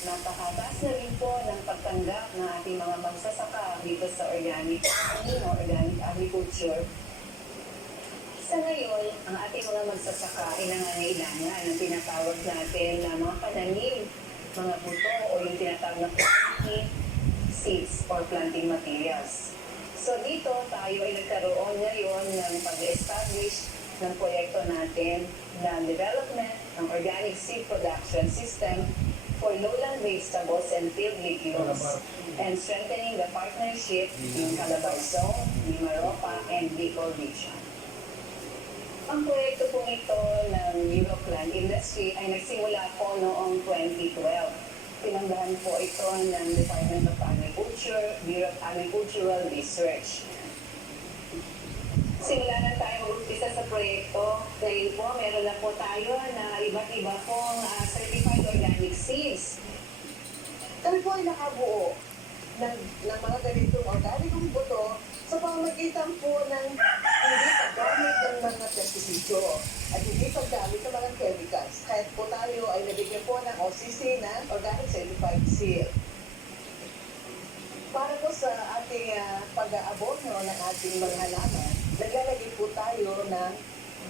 napakataas na rin po ng pagtanggap ng ating mga magsasaka dito sa organic farming o organic agriculture. Sa ngayon, ang ating mga magsasaka ay nangangailangan ng tinatawag natin na mga pananim, mga buto o yung tinatawag na quality seeds or planting materials. So dito tayo ay nagkaroon ngayon ng pag-establish ng proyekto natin na development ng organic seed production system for lowland vegetables and field legumes and strengthening the partnership in Calabarzon, Mimaropa, and Bicol region. Ang proyekto po ito ng Europlan Industry ay nagsimula po noong 2012. Pinanggahan po ito ng Department of Agriculture, Bureau of Agricultural Research. Simula na tayo mag-umpisa sa proyekto. Ngayon po, meron na po tayo na iba't iba pong certified organic seeds. Kami po ay nakabuo ng mga ganitong organikong buto sa pamamagitan po ng hindi paggamit ng mga pestisidyo at hindi paggamit ng mga chemicals. Kahit po tayo ay nabigyan po ng OCC na Organic Certified Seal. Para po sa ating pag-aabono ng ating mga halaman, naglalagay po tayo ng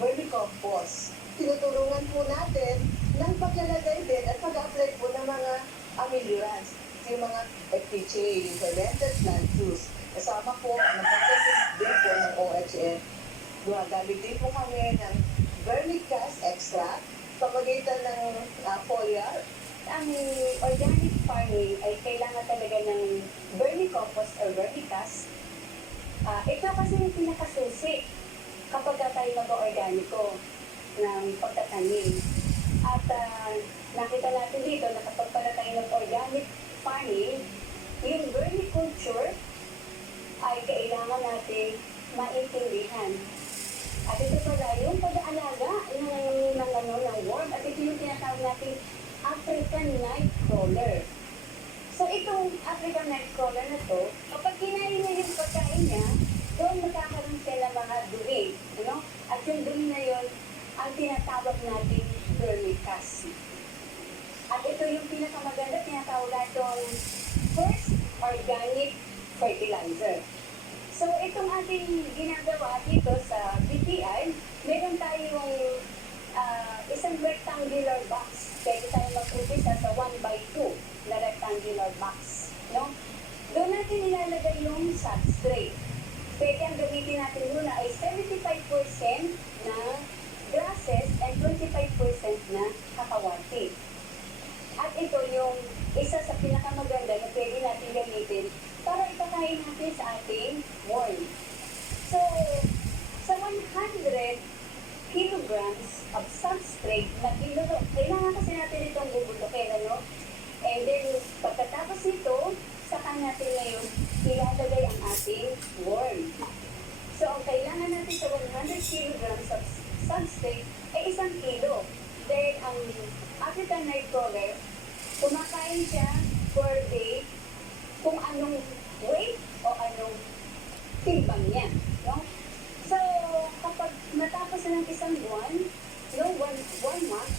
vermicompost. Tinutulungan po natin ng paglalagay din at pag-apply po ng mga ameliorants, yung mga FPJ, yung fermented plant juice. Kasama po ang pagkasin din po ng OHM. Gumagamit din po kami ng vermicast extract, pamagitan ng foliar. Ang organic farming ay kailangan talaga ng vermicompost or vermicast. Ito kasi yung pinakasusi kapag tayo mag-organiko ng pagtatanim. At nakita natin dito na kapag pala tayo ng organic farming, yung vermiculture ay kailangan natin maintindihan. At ito pala yung pag-aalaga ng worm. At ito yung tinatawag natin African Nightcrawler. So itong African Nightcrawler na to, kapag kinain niya yung pagkain niya, doon magkakaroon siya ng mga dumi. Ano? At yung dumi na yun, ang tinatawag natin vermicast. At ito yung pinakamaganda, tinatawag natong first organic fertilizer. So itong ating ginagawa dito sa BPI, meron tayong isang rectangular box. Pwede tayo mag-umpisa sa 1x2 na rectangular box. No? Doon natin ilalagay yung substrate. Pwede ang gamitin natin muna ay 75% na grasses and 25% na kakawati. At ito yung isa sa pinakamaganda na pwede natin gamitin para ipakain natin sa ating worm. So, sa 100 kilograms of substrate na binulo, kailangan kasi natin itong bubutukin, ano? And then, pagkatapos nito, saka natin ngayon ilalagay ang ating worm. So, ang kailangan natin sa 100 kilograms of substrate ay 1 kilo. Then, ang African Nightcrawler, kumakain siya per day kung anong weight o anong timbang niya. No? So, kapag matapos na ng isang buwan, no, one month,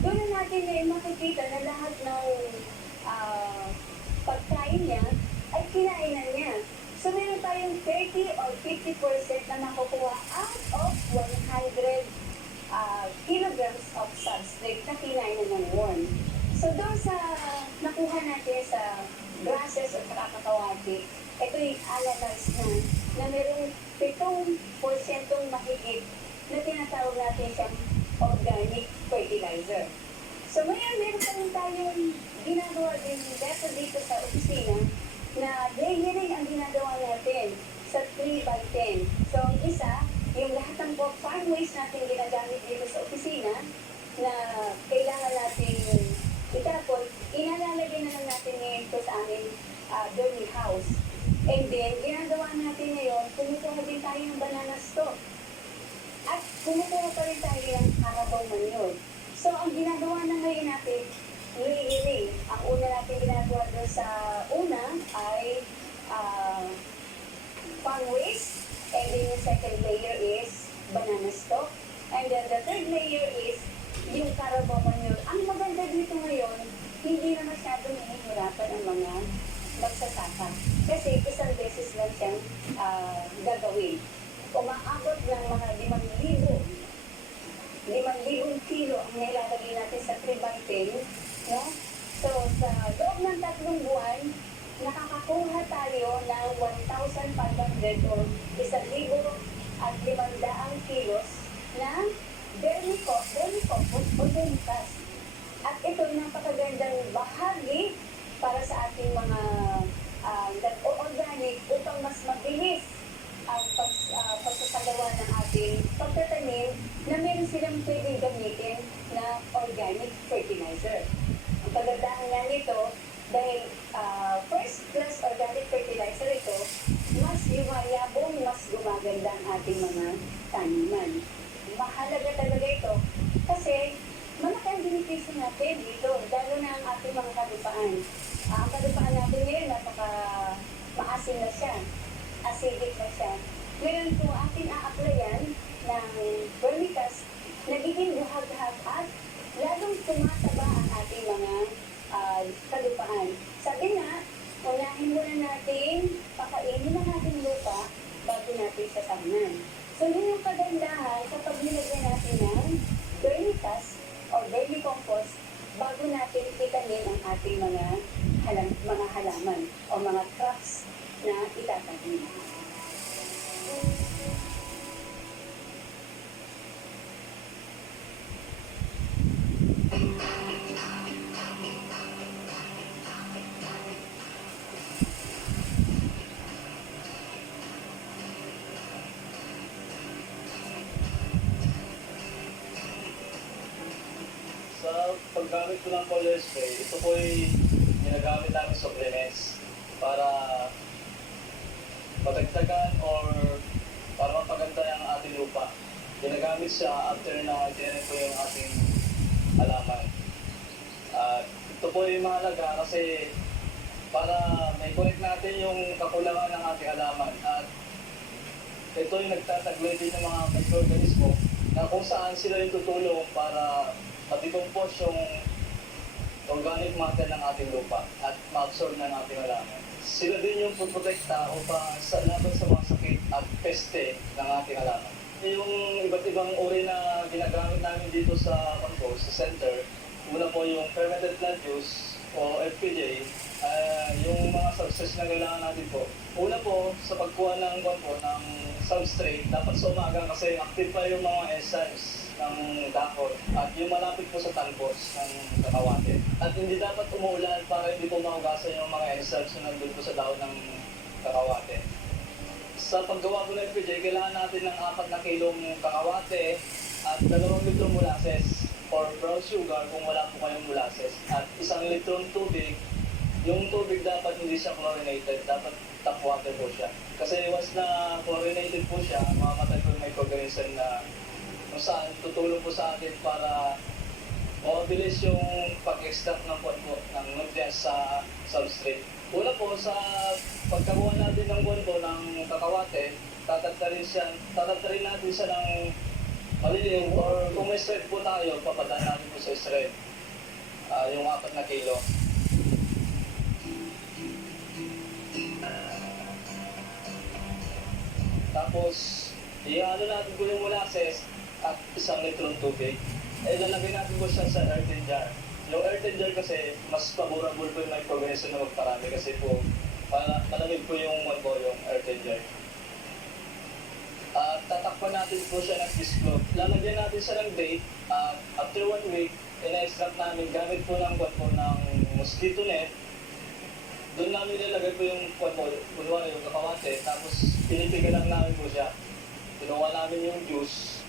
doon na natin makikita na lahat ng pagkain niya ay kinainan niya. So, meron tayong 30 or 50% na makukuha out of 100 kilograms of substrate na kinainan ng worm. So, doon sa nakuha natin sa grasses o kakakawati, ito'y analyze na merong 7% mahigit na tinatawag natin siyang organic fertilizer. So ngayon, meron pa rin tayong ginagawa din dito sa opisina na layering ang ginagawa natin sa 3x10. So ang isa, yung lahat ng farm waste natin ginagamit dito sa opisina na kailangan natin itapon, inalalagay na lang natin ngayon ito sa aming dirty house. And then, ginagawa natin ngayon, kumukuha din tayo ng banana stalk. At kumukuha pa rin tayo ng carabao manure. So, ang ginagawa na ngayon natin, layering. Ang una natin ginagawa doon sa una ay farm waste. And then yung second layer is banana stalk. And then the third layer is yung carabao manure. Ang maganda dito ngayon, hindi na masyado isang bahagi para sa ating mga nag-o-organic upang mas mabilis ang pagsasagawa ng ating pagtatanim na meron silang pwedeng gamitin na organic fertilizer. Ang kagandahan nga nito, dahil first class organic fertilizer ito, mas yumayabong, mas gumaganda ang ating mga taniman. Mahalaga talaga ito kasi malaki ang benepisyo natin dito, lalo na ang ating mga kalupaan. Ang kalupaan natin ngayon, maasim na siya, acidic na siya. Ngayon, kung ating a-applyan ng vermicast, nagiging buhag-hag at lalong tumataba ang ating mga kalupaan. Sabi na, unahin muna natin, pakainin na natin lupa bago natin siya tamnan. So, yun yung kagandahan kapag nilagyan natin ng vermicast o vermicompost bago natin itanim ang ating mga halaman o mga crops na itatanim. Sa paggamit ko ng foliar spray, ito po ay ginagamit namin supplements para matagtagan or para mapaganda ang ating lupa. Ginagamit siya after na tinanim ko yung ating halaman. Ito po ay mahalaga kasi para may connect natin yung kakulangan ng ating halaman at ito yung nagtataglay din ng mga microorganismo na kung saan sila yung tutulong para ma-decompose yung organic matter ng ating lupa at ma-absorb ng ating halaman. Sila din yung puprotekta upang laban sa mga sakit at peste ng ating halaman. Yung iba't ibang uri na ginagamit namin dito sa compost, sa center, una po yung fermented plant juice o FPJ, yung mga substrate na kailangan natin po. Una po, sa pagkuha ng ng substrate, dapat sa umaga kasi active pa yung mga enzymes ng dahon at yung malapit po sa talbos ng kakawate. At hindi dapat umuulan para hindi po mahugasan yung mga enzymes na nandun po sa dahon ng kakawate. Sa paggawa po ng FPJ, kailangan natin ng 4 na kilong kakawate at 2 litrong molasses or brown sugar kung wala po kayong molasses at 1 litrong tubig. Yung tubig dapat hindi siya chlorinated, dapat tap water po siya. Kasi once na chlorinated po siya, mamamatay po yung microorganism na kung saan tutulong po sa atin para mabilis yung pag-extract ng ng nutrients sa substrate. Una po, sa pagkakuha natin ng ng kakawate, tatagtarin natin siya ng maliliit or kung may shred po tayo, papadaan natin po sa shred yung 4 na kilo. Tapos, ihalo natin po yung molasses at 1 litrong tubig. Lalagay natin po siya sa earthen jar. Yung earthen jar kasi, mas favorable po yung microorganism na magparami kasi po, malamig po yung yung earthen jar. At tatakpan natin po siya ng discloth. Lalagyan natin siya ng date at after 1 week, ina-extract namin gamit po ng ng mosquito net. Doon namin nilalagay po yung kunwari yung kakawate, tapos pinipiga lang namin po siya. Pinuha namin yung juice.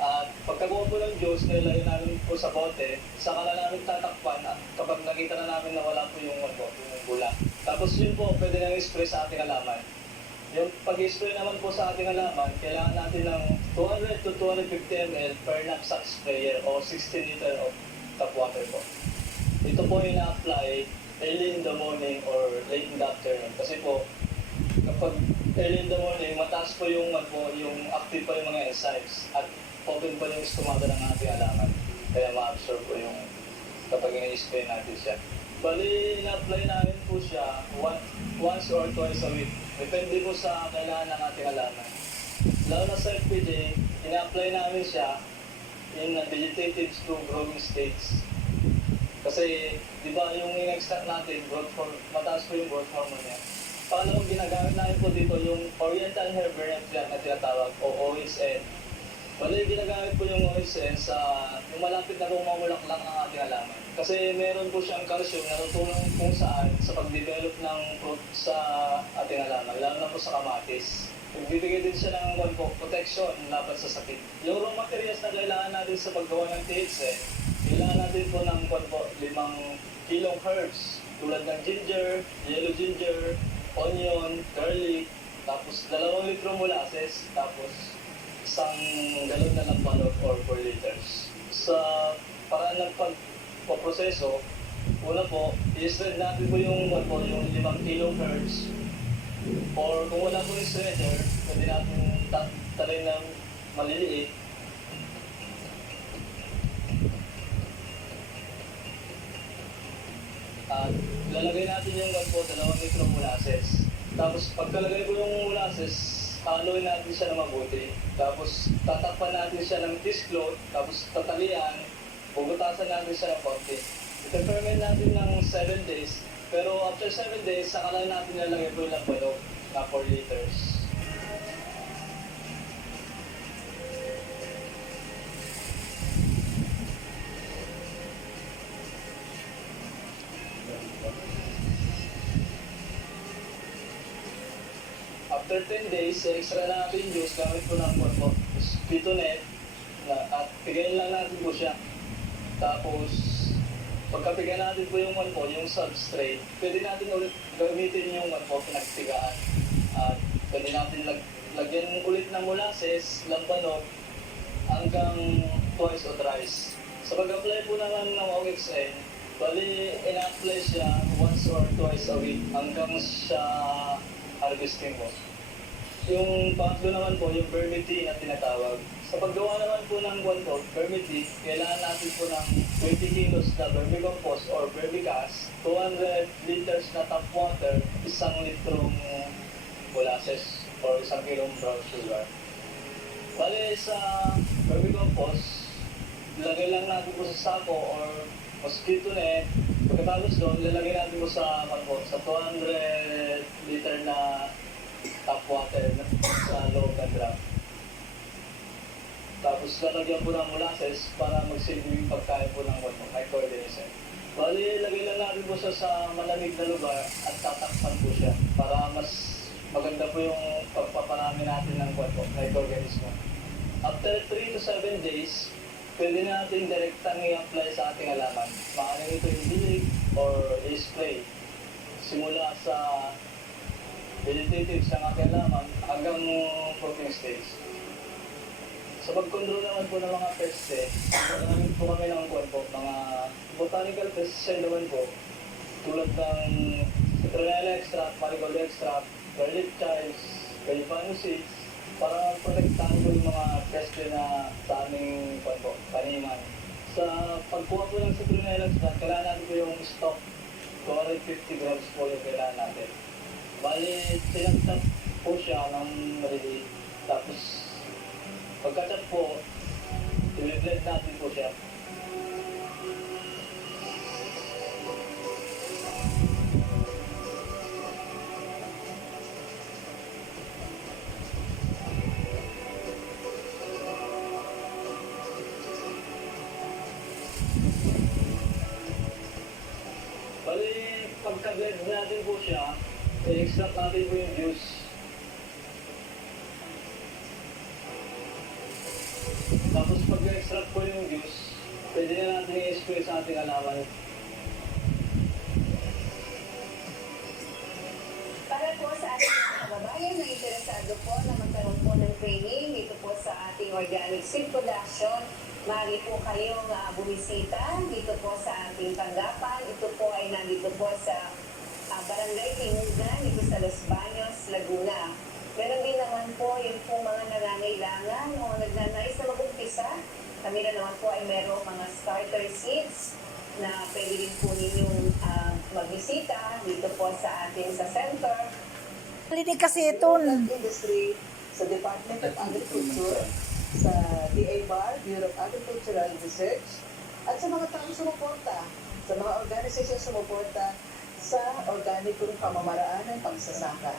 At pagkakuha po ng juice, nilalagay namin po sa bote, saka na namin tatakpan at kapag nakita na namin na wala po yung yung bula. Tapos yun po, pwede nang i-spray sa ating halaman. Yung pag-i-spray naman po sa ating halaman, kailangan natin ng 200 to 250 ml per knapsack sprayer o 60 liter of tap water po. Ito po yung na-apply early in the morning or late in the afternoon. Kasi po, kapag early in the morning, mataas po yung active pa yung mga enzymes at open pa yung stomata ng ating halaman. Kaya ma-absorb po yung kapag i-spray natin siya. Bali, ina-apply namin po siya once or twice a week. Depende po sa kailangan ng ating halaman. Lalo na sa FPJ, ina-apply namin siya in vegetative to growing states. Kasi, di ba yung in-extract natin, mataas po yung growth hormone niya. Pangalawang ginagamit namin po dito yung Oriental Herbarium Plant na tinatawag o OHN. Bali, ginagamit po yung OXN sa yung malapit na bumamulaklak ang ating halaman. Kasi meron po siyang calcium na tutulong kung saan sa pag-develop ng fruit sa ating halaman, lalo na po sa kamatis. Nagbibigay din siya ng protection laban sa sakit. Yung raw materials na kailangan natin sa paggawa ng THC, kailangan natin po ng 5 kilong herbs tulad ng ginger, yellow ginger, onion, garlic, tapos 2 litro molasses, tapos 1 galon na ng balot or 4 liters. Sa paraan ng pagpoproseso, una po, i-shred natin po yung 5 kilong herbs. Or kung wala po yung shredder, pwede natin talay ng maliliit. At lalagay natin yung 2 litro molasses. Tapos pagkalagay ko yung molasses, haluin natin siya na mabuti. Tapos tatakpan natin siya ng dishcloth, tapos tatalian, pugutasan natin siya ng konti. Ito-ferment natin ng 7 days. Pero after 7 days, saka lang natin lalagay po yung lampalok na 4 liters. After 10 days, extra natin yung juice gamit po ng pitonet at pigayin lang natin po siya. Tapos, pagkapigayin natin po yung substrate, pwede natin ulit gamitin yung pinagpigaan. At pwede natin lagyan ulit ng molasses, lambanog, hanggang twice o thrice. Sa pag-apply po naman ng OXN, bali ina-apply siya once or twice a week hanggang sa harvesting mo. Yung pangatlo naman po, yung vermity na tinatawag. Sa paggawa naman po ng vermity, kailangan natin po ng 20 kilos na vermicompost or vermicast, 200 liters na tap water, 1 litrong molasses or 1 kilong brown sugar. Bale sa vermicompost, ilagay lang natin po sa sako or mosquito net. Pagkatapos doon, lalagay natin po sa 200 liter na tap water sa loob ng drum. Tapos lalagyan po ng molasses para magsilbi yung pagkain po ng microorganism. Bali, lagay lang natin po siya sa malamig na lugar at tatakpan po siya para mas maganda po yung pagpaparami natin ng microorganism. After 3 to 7 days, pwede natin direktang i-apply sa ating halaman. Maaaring ito yung dilig or i-spray. Simula sa vegetatives ng ating halaman hanggang fruiting stage. Sa pag-control naman po ng mga peste, nagamit po kami ng mga botanical pesticide naman po, tulad ng citronella extract, marigold extract, garlic chives, gallivanus seeds, para protektahan po yung mga peste na sa aming taniman. Sa pagkuha po ng citronella extract, kailangan natin po yung stock, 250 grams po yung kailangan natin. Bali, sinagtap po siya ng maliliit, tapos pagkatap po, i-blend natin po siya. Bali, pagka-blend natin po siya, i-extract natin po yung juice. Tapos pag-extract po yung juice, pwede na natin i-spray sa ating halaman. Para po sa ating mga kababayan na interesado po na magkaroon po ng training dito po sa ating organic seed production, maaari po kayong bumisita dito po sa ating tanggapan. Ito po ay nandito po sa Barangay Timugan, dito sa Los Baños, Laguna. Meron din naman po yung po mga nangangailangan o nagnanais na mag-umpisa. Kami na naman po ay merong mga starter seeds na pwede rin po ninyong magbisita dito po sa atin sa center. Linig kasi ito. Industry, sa Department of Agriculture, sa DABAR, Bureau of Agricultural Research, at sa mga taong sumuporta, sa mga organisasyon sumuporta sa organikong pamamaraan ng pagsasaka.